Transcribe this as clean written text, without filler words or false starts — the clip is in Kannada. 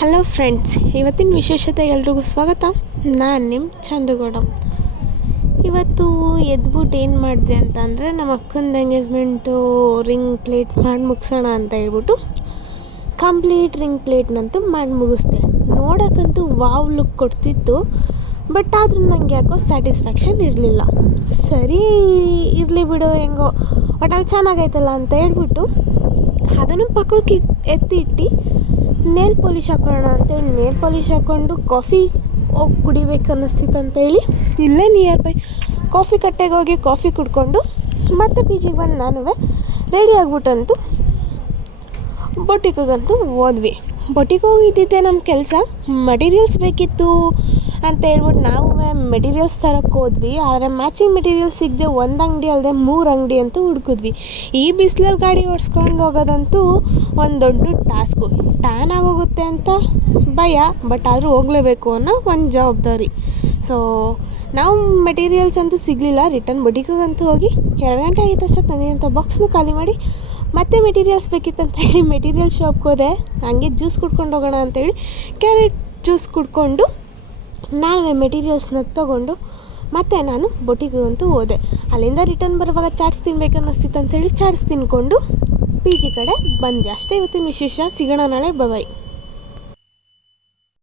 ಹಲೋ ಫ್ರೆಂಡ್ಸ್, ಇವತ್ತಿನ ವಿಶೇಷತೆ ಎಲ್ರಿಗೂ ಸ್ವಾಗತ. ನಾನು ನಿಮ್ಮ ಚಂದುಗೌಡ. ಇವತ್ತು ಎದ್ಬಿಟ್ಟು ಏನು ಮಾಡಿದೆ ಅಂತ ಅಂದರೆ, ನಮ್ಮ ಅಕ್ಕಂದು ಎಂಗೇಜ್ಮೆಂಟು ರಿಂಗ್ ಪ್ಲೇಟ್ ಮಾಡಿ ಮುಗಿಸೋಣ ಅಂತ ಹೇಳ್ಬಿಟ್ಟು ಕಂಪ್ಲೀಟ್ ರಿಂಗ್ ಪ್ಲೇಟ್ನಂತೂ ಮಾಡಿ ಮುಗಿಸ್ದೆ. ನೋಡೋಕ್ಕಂತೂ ವಾವ್ ಲುಕ್ ಕೊಡ್ತಿತ್ತು. ಬಟ್ ಆದರೂ ನನಗೆ ಯಾಕೋ ಸ್ಯಾಟಿಸ್ಫ್ಯಾಕ್ಷನ್ ಇರಲಿಲ್ಲ. ಸರಿ ಇರಲಿ ಬಿಡು, ಹೆಂಗೋ ಒಟ್ಟಲ್ಲಿ ಚೆನ್ನಾಗೈತಲ್ಲ ಅಂತ ಹೇಳ್ಬಿಟ್ಟು ಅದನ್ನು ಪಕ್ಕಕ್ಕೆ ಎತ್ತಿಟ್ಟು ನೇಲ್ ಪಾಲಿಶ್ ಹಾಕೋಣ ಅಂತೇಳಿ ನೇಲ್ ಪಾಲಿಶ್ ಹಾಕ್ಕೊಂಡು ಕಾಫಿ ಹೋಗಿ ಕುಡಿಬೇಕು ಅನ್ನಿಸ್ತಿತ್ತು ಅಂತೇಳಿ ಇಲ್ಲೇ ನಿಯರ್ ಬೈ ಕಾಫಿ ಕಟ್ಟೆಗೆ ಹೋಗಿ ಕಾಫಿ ಕುಡ್ಕೊಂಡು ಮತ್ತೆ ಪಿ ಜಿಗೆ ಬಂದು ನಾನು ರೆಡಿ ಆಗ್ಬಿಟ್ಟಂತೂ ಬೊಟಿಕ್ಗಂತೂ ಹೋದ್ವಿ. ಬೊಟಿಗೆ ಹೋಗಿದ್ದಿದ್ದೆ ನಮ್ಮ ಕೆಲಸ. ಮಟೀರಿಯಲ್ಸ್ ಬೇಕಿತ್ತು ಅಂತ ಹೇಳ್ಬಿಟ್ಟು ನಾವು ಮೆಟೀರಿಯಲ್ಸ್ ತರೋಕ್ಕೆ ಹೋದ್ವಿ. ಆದರೆ ಮ್ಯಾಚಿಂಗ್ ಮೆಟೀರಿಯಲ್ಸ್ ಸಿಗದೆ ಒಂದು ಅಂಗಡಿ ಅಲ್ಲದೆ 3 ಅಂಗಡಿ ಅಂತೂ ಹುಡುಕಿದ್ವಿ. ಈ ಬಿಸಿಲಲ್ಲಿ ಗಾಡಿ ಓಡಿಸ್ಕೊಂಡು ಹೋಗೋದಂತೂ ಒಂದು ದೊಡ್ಡ ಟಾಸ್ಕು. ಟ್ಯಾನ್ ಆಗೋಗುತ್ತೆ ಅಂತ ಭಯ, ಬಟ್ ಆದರೂ ಹೋಗಲೇಬೇಕು ಅನ್ನೋ ಒಂದು ಜವಾಬ್ದಾರಿ. ಸೊ ನಾವು ಮೆಟೀರಿಯಲ್ಸ್ ಅಂತೂ ಸಿಗಲಿಲ್ಲ. ರಿಟರ್ನ್ ಬೊಟಿಕ್ಗಂತೂ ಹೋಗಿ 2 ಗಂಟೆ ಆಗಿದ್ದ ತಕ್ಷಣ ತಂದಿದ್ದಂಥ ಬಾಕ್ಸ್ನ ಖಾಲಿ ಮಾಡಿ ಮತ್ತೆ ಮೆಟೀರಿಯಲ್ಸ್ ಬೇಕಿತ್ತಂತ ಹೇಳಿ ಮೆಟೀರಿಯಲ್ ಶಾಪ್ಗೆ ಹೋದೆ. ಹಂಗೆ ಜ್ಯೂಸ್ ಕುಡ್ಕೊಂಡು ಹೋಗೋಣ ಅಂತೇಳಿ ಕ್ಯಾರೆಟ್ ಜ್ಯೂಸ್ ಕುಡ್ಕೊಂಡು ನಾನು ಮೆಟೀರಿಯಲ್ಸ್ನ ತೊಗೊಂಡು ಮತ್ತೆ ನಾನು ಬೊಟಿಕ್ಗಂತೂ ಹೋದೆ. ಅಲ್ಲಿಂದ ರಿಟರ್ನ್ ಬರುವಾಗ ಚಾಟ್ಸ್ ತಿನ್ಬೇಕು ಅನ್ನಿಸ್ತಿತ್ತು ಅಂತೇಳಿ ಚಾಟ್ಸ್ ತಿನ್ಕೊಂಡು ಪಿ ಜಿ ಕಡೆ ಬಂದ್ವಿ. ಅಷ್ಟೇ ಇವತ್ತಿನ ವಿಶೇಷ. ಸಿಗೋಣ ನಾಳೆ. ಬಾಯ್.